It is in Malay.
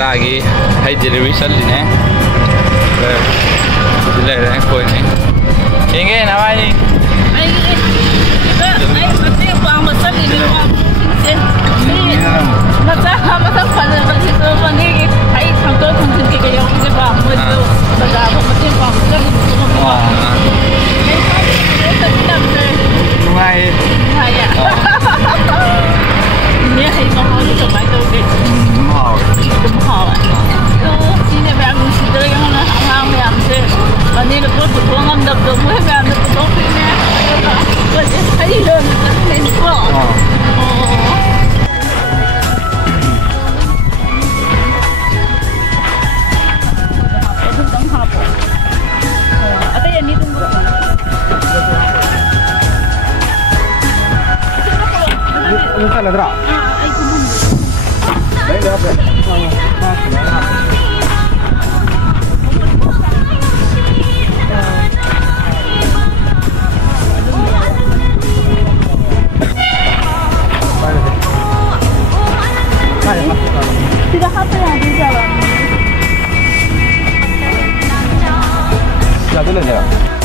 lagi hay delivery salline dile ko ni inge nawai ai mati pang masal ini mata pada situ ni ai sampai tunggu ke yang ini pak muda pada mati pang masal ini sungai ya ini hai mau ni coba tu ke mahal tu sini memang sudah yang hang yang tu ini lepas tu orang dah tu memang tu tu ni还有没错ada yang ni tunggu ini kan ada tak? Baik dah apa? Tidak apa yang di jalan. Sudah dulu ya.